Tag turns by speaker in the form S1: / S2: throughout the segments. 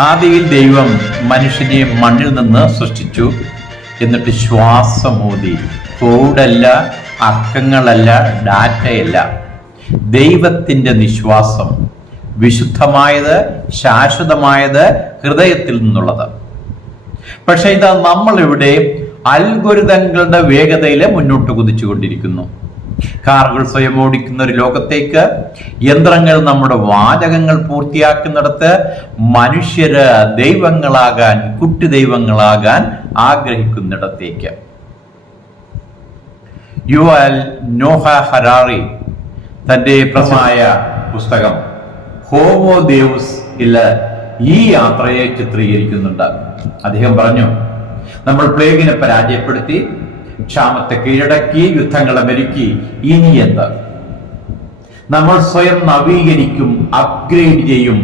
S1: ആദിയിൽ ദൈവം മനുഷ്യനെ മണ്ണിൽ നിന്ന് സൃഷ്ടിച്ചു. എന്നിട്ട് ശ്വാസമൂതി. കോഡല്ല അക്കങ്ങളല്ല ഡാറ്റയല്ല. ദൈവത്തിന്റെ നിശ്വാസം. വിശുദ്ധമായത് ശാശ്വതമായത് ഹൃദയത്തിൽ നിന്നുള്ളത്. പക്ഷേ ഇതാ നമ്മളിവിടെ അൽഗുരുതങ്ങളുടെ വേഗതയിൽ മുന്നോട്ട് കുതിച്ചുകൊണ്ടിരിക്കുന്നു. കാറുകൾ സ്വയം ഓടിക്കുന്ന ഒരു ലോകത്തേക്ക് യന്ത്രങ്ങൾ നമ്മുടെ വാചകങ്ങൾ പൂർത്തിയാക്കുന്നിടത്ത് മനുഷ്യര് ദൈവങ്ങളാകാൻ കുട്ടി ദൈവങ്ങളാകാൻ ആഗ്രഹിക്കുന്നിടത്തേക്ക്. യുവൽ നോഹ ഹരാറി തന്റെ പ്രമായ പുസ്തകം ഹോമോ ദേവ്സ് ഇല്ല ഈ യാത്രയെ ചിത്രീകരിക്കുന്നുണ്ട്. അദ്ദേഹം പറഞ്ഞു നമ്മൾ പ്ലേഗിനെ പരാജയപ്പെടുത്തി ക്ഷാമത്തെ കീഴടക്കി യുദ്ധങ്ങളെ മെരുക്കി. ഇനി എന്ത്? നമ്മൾ സ്വയം നവീകരിക്കും അപ്ഗ്രേഡ് ചെയ്യും.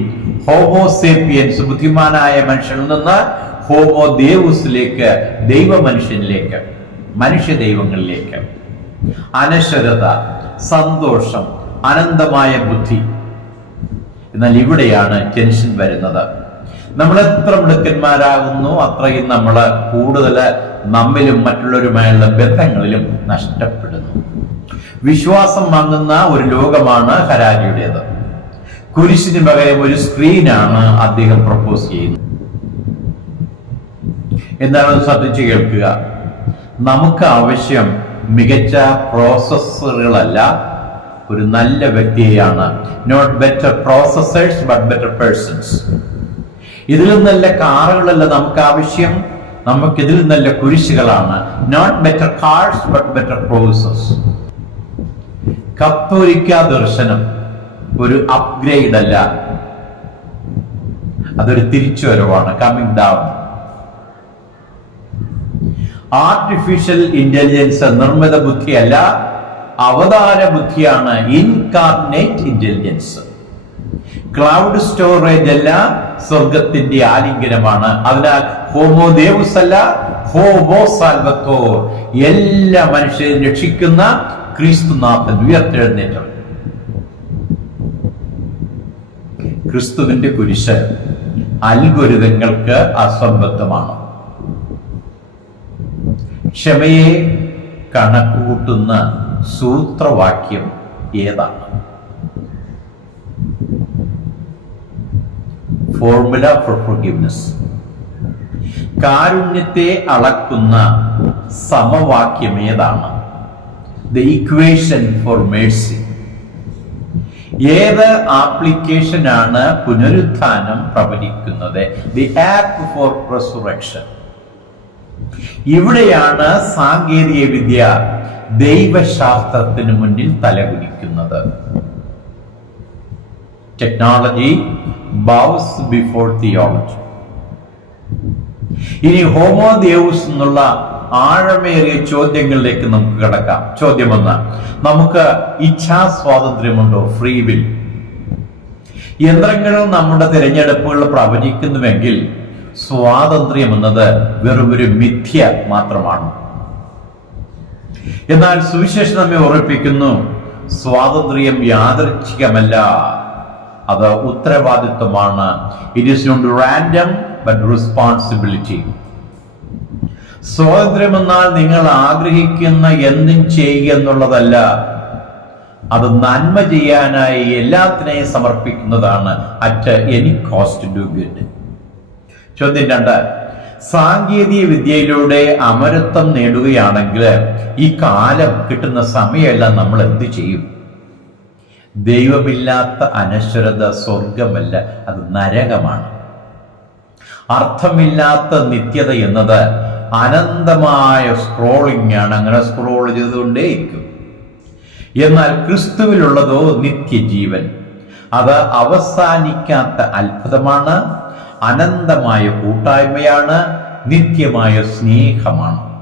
S1: ഹോമോസേപ്പിയൻസ് ബുദ്ധിമാനായ മനുഷ്യനിൽ നിന്ന് ഹോമോ ദേവുസിലേക്ക് ദൈവ മനുഷ്യനിലേക്ക് മനുഷ്യ ദൈവങ്ങളിലേക്ക് അനശ്വരത സന്തോഷം അനന്തമായ ബുദ്ധി. എന്നാൽ ഇവിടെയാണ് ടെൻഷൻ വരുന്നത്. നമ്മൾ എത്ര മിടുക്കന്മാരാകുന്നു അത്രയും നമ്മൾ കൂടുതൽ നമ്മിലും മറ്റുള്ളവരുമായുള്ള ബന്ധങ്ങളിലും നഷ്ടപ്പെടുന്നു. വിശ്വാസം വാങ്ങുന്ന ഒരു ലോകമാണ് ഹരാരിയുടേത് കുരിശിന് പകരം ഒരു സ്ക്രീനാണ് അദ്ദേഹം പ്രപ്പോസ് ചെയ്യുന്നത്. എന്താണെന്ന് ശ്രദ്ധിച്ചു കേൾക്കുക? നമുക്ക് ആവശ്യം മികച്ച പ്രോസസ്സറുകളല്ല ഒരു നല്ല വ്യക്തിയെയാണ്. Not better processors but better persons ഇതിലും നല്ല കാറുകളല്ല നമുക്ക് ആവശ്യം. നമുക്ക് ഇതിൽ നല്ല കുരിശുകളാണ്. Not better cards but better process കത്തോലിക്ക ദർശനം ഒരു അപ്ഗ്രേഡ് അല്ല. അതൊരു തിരിച്ചുവരവാണ്. കമ്മിങ് ഡൗൺ ആർട്ടിഫിഷ്യൽ ഇന്റലിജൻസ് നിർമ്മിത ബുദ്ധിയല്ല അവതാര ബുദ്ധിയാണ് ഇൻകാർണേറ്റ് ഇന്റലിജൻസ് ക്ലൗഡ് സ്റ്റോറേജ് അല്ല സ്വർഗത്തിന്റെ ആലിംഗനമാണ്. അതിനാൽ ഹോമോ ദേവുസ് അല്ല ഹോമോ സാൽവത്തോർ. എല്ലാ മനുഷ്യരെയും രക്ഷിക്കുന്ന ക്രിസ്തുനാഥൻ ഉയർത്തെഴുന്നേറ്റവൻ. ക്രിസ്തുവിന്റെ കുരിശ് അൽഗുരുതങ്ങൾക്ക് അസംബദ്ധമാണ്. ക്ഷമയെ കണക്കുകൂട്ടുന്ന സൂത്രവാക്യം ഏതാണ്? ഫോർമുല ഫോർ ഫൊർഗിവ്നെസ് കാരുണ്യത്തെ അളക്കുന്ന സമവാക്യം ഏതാണ്? ദ ഇക്വേഷൻ ഫോർ മേഴ്സി ഏത് ആപ്ലിക്കേഷൻ ആണ് പുനരുത്ഥാനം പ്രവചിക്കുന്നത്? ദി ആപ്പ് ഫോർ റെസുറക്ഷൻ ഇവിടെയാണ് സാങ്കേതിക വിദ്യ ദൈവശാസ്ത്രത്തിന് മുന്നിൽ തലകുനിക്കുന്നത്. ടെക്നോളജി ബൗസ് ബിഫോർ തിയോളജി ഇനി ഹോമോ ദേവസ് എന്നുള്ള ആഴമേറിയ ചോദ്യങ്ങളിലേക്ക് നമുക്ക് കിടക്കാം. ചോദ്യം ഒന്ന് നമുക്ക് ഇച്ഛാ സ്വാതന്ത്ര്യമുണ്ടോ ഫ്രീ വിൽ യന്ത്രങ്ങൾ നമ്മുടെ തിരഞ്ഞെടുപ്പുകൾ പ്രവചിക്കുന്നുവെങ്കിൽ സ്വാതന്ത്ര്യം എന്നത് വെറുമൊരു മിഥ്യ മാത്രമാണ്. എന്നാൽ സുവിശേഷം നമ്മെ ഉറപ്പിക്കുന്നു സ്വാതന്ത്ര്യം യാദൃച്ഛികമല്ല. അത് ഉത്തരവാദിത്വമാണ്. It is not random but responsibility സ്വാതന്ത്ര്യം എന്നാൽ നിങ്ങൾ ആഗ്രഹിക്കുന്ന എന്തും ചെയ്യുക എന്നുള്ളതല്ല. അത് നന്മ ചെയ്യാനായി എല്ലാത്തിനെയും സമർപ്പിക്കുന്നതാണ്. At any cost to good ചോദ്യം രണ്ട്. സാങ്കേതിക വിദ്യയിലൂടെ അമരത്വം നേടുകയാണെങ്കിൽ ഈ കാലം കിട്ടുന്ന സമയമെല്ലാം നമ്മൾ എന്ത് ചെയ്യും? ദൈവമില്ലാത്ത അനശ്വരത സ്വർഗമല്ല അത് നരകമാണ്. അർത്ഥമില്ലാത്ത നിത്യത എന്നത് അനന്തമായ സ്ക്രോളിംഗ് ആണ് അങ്ങനെ സ്ക്രോൾ ചെയ്തുകൊണ്ടേയിരിക്കും. എന്നാൽ ക്രിസ്തുവിലുള്ളതോ നിത്യജീവൻ. അത് അവസാനിക്കാത്ത അത്ഭുതമാണ് അനന്തമായ കൂട്ടായ്മയാണ് നിത്യമായ സ്നേഹമാണ്.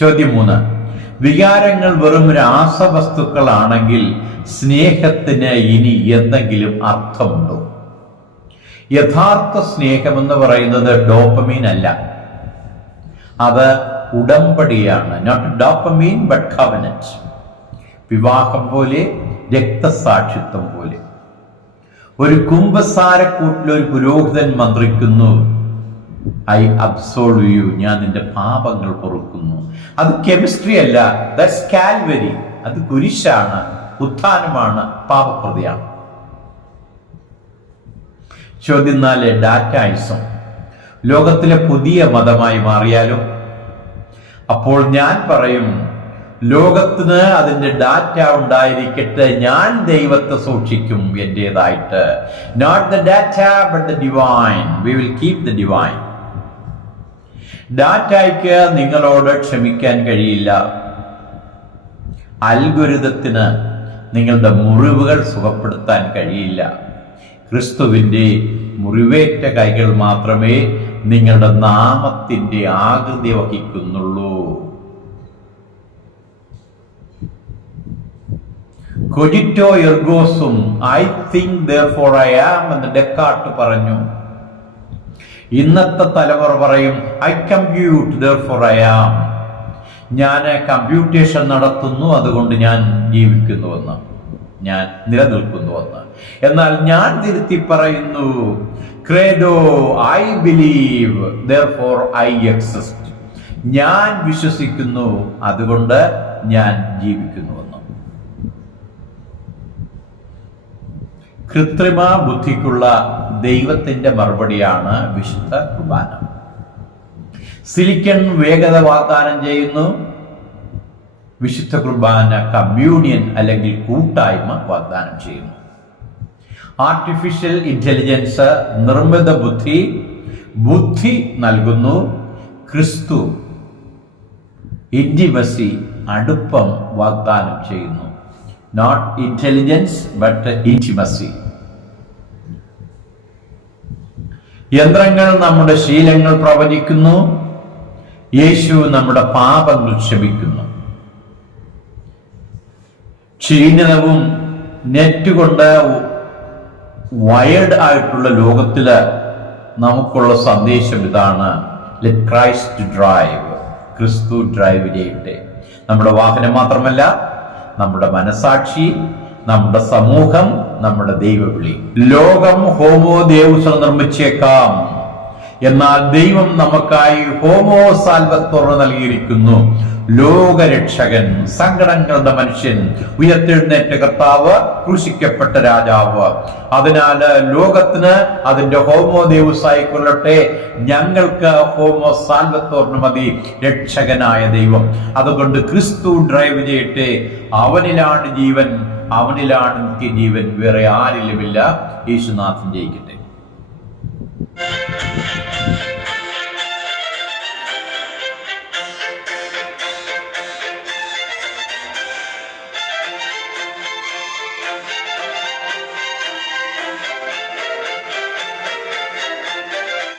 S1: ചോദ്യം മൂന്ന്. വികാരങ്ങൾ വെറും രാസവസ്തുക്കളാണെങ്കിൽ സ്നേഹത്തിന് ഇനി എന്തെങ്കിലും അർത്ഥമുണ്ടോ? യഥാർത്ഥ സ്നേഹം എന്ന് പറയുന്നത് ഡോപ്പമീൻ അല്ല അത് ഉടമ്പടിയാണ്. നോട്ട് ഡോപ്പമീൻ ബട്ട് കവനറ്റ് വിവാഹം പോലെ രക്തസാക്ഷിത്വം പോലെ. ഒരു കുംഭസാരക്കൂട്ടിൽ ഒരു പുരോഹിതൻ മന്ത്രിക്കുന്നു. ഐ അബ്സോൾവ് യു ഞാൻ നിന്റെ പാപങ്ങൾ പൊറുക്കുന്നു. അത് കെമിസ്ട്രി അല്ല. ദസ് കാൽവരി അത് കുരിശാണ്. ഉത്ഥാനമാണ്. പാപപ്രതിയാണ്. ചോദ്യം നാല് ഡാറ്റായിസം ലോകത്തിലെ പുതിയ മതമായി മാറിയാലും അപ്പോൾ ഞാൻ പറയും ലോകത്തിന് അതിന്റെ ഡാറ്റ ഉണ്ടായിരിക്കട്ടെ. ഞാൻ ദൈവത്തെ സൂക്ഷിക്കും. എന്റെതായിട്ട് not the data but the divine we will keep the divine ഡാറ്റയ്ക്ക് നിങ്ങളോട് ക്ഷമിക്കാൻ കഴിയില്ല. അൽഗുരുതത്തിന് നിങ്ങളുടെ മുറിവുകൾ സുഖപ്പെടുത്താൻ കഴിയില്ല. ക്രിസ്തുവിന്റെ മുറിവേറ്റ കൈകൾ മാത്രമേ നിങ്ങളുടെ നാമത്തിന്റെ ആകൃതി വഹിക്കുന്നുള്ളൂ. കൊജിറ്റോ എർഗോസും I think therefore I am എന്ന് ഡെക്കാർട്ട് പറഞ്ഞു. ഇന്നത്തെ തലമുറ പറയും I compute therefore I am ഞാൻ കമ്പ്യൂട്ടേഷൻ നടത്തുന്നു അതുകൊണ്ട് ഞാൻ ജീവിക്കുന്നുവെന്ന്. ഞാൻ നിലനിൽക്കുന്നുവെന്ന്. എന്നാൽ ഞാൻ തിരുത്തി പറയുന്നു ക്രേഡോ I believe therefore I exist ഞാൻ വിശ്വസിക്കുന്നു അതുകൊണ്ട് ഞാൻ ജീവിക്കുന്നുവെന്ന്. കൃത്രിമ ബുദ്ധിക്കുള്ള ദൈവത്തിന്റെ മറുപടിയാണ് വിശുദ്ധ കുർബാന. സിലിക്കൺ വേഗത വാഗ്ദാനം ചെയ്യുന്നു. വിശുദ്ധ കുർബാന കമ്മ്യൂണിയൻ അല്ലെങ്കിൽ കൂട്ടായ്മ വാഗ്ദാനം ചെയ്യുന്നു. ആർട്ടിഫിഷ്യൽ ഇന്റലിജൻസ് നിർമ്മിത ബുദ്ധി ബുദ്ധി നൽകുന്നു. ക്രിസ്തു ഇന്റിമസി അടുപ്പം വാഗ്ദാനം ചെയ്യുന്നു. നോട്ട് ഇന്റലിജൻസ് ബട്ട് ഇന്റിമസി യന്ത്രങ്ങൾ നമ്മുടെ ശീലങ്ങൾ പ്രവചിക്കുന്നു. യേശു നമ്മുടെ പാപങ്ങൾ ക്ഷമിക്കുന്നു. ക്ഷീണിതവും നെറ്റ് കൊണ്ട് വയർഡ് ആയിട്ടുള്ള ലോകത്തിൽ നമുക്കുള്ള സന്ദേശം ഇതാണ്. ലെറ്റ് ക്രൈസ്റ്റ് ഡ്രൈവ് ക്രിസ്തു ഡ്രൈവ് ചെയ്യട്ടെ. നമ്മുടെ വാഹനം മാത്രമല്ല നമ്മുടെ മനസാക്ഷി നമ്മുടെ സമൂഹം നമ്മുടെ ദൈവവിളി. ലോകം ഹോമോ ദേവസം നിർമ്മിച്ചേക്കാം. എന്നാൽ ദൈവം നമുക്കായി ഹോമോ സാൽവത്തോർ നൽകിയിരിക്കുന്നു. ലോകരക്ഷകൻ സങ്കടങ്ങളുടെ മനുഷ്യൻ ഉയർത്തെഴുന്നേറ്റ കർത്താവ് ക്രൂശിക്കപ്പെട്ട രാജാവ്. അതിനാൽ ലോകത്തിന് അതിന്റെ ഹോമോ ദേവുസായി കൊള്ളട്ടെ. ഞങ്ങൾക്ക് ഹോമോ സാൽവത്തോറിന് മതി രക്ഷകനായ ദൈവം. അതുകൊണ്ട് ക്രിസ്തു ഡ്രൈവ് ചെയ്യട്ടെ. അവനിലാണ് ജീവൻ അവനിലാണ് നിത്യജീവൻ. വേറെ ആരിലുമില്ല. യേശുനാഥൻ ജയിക്കട്ടെ.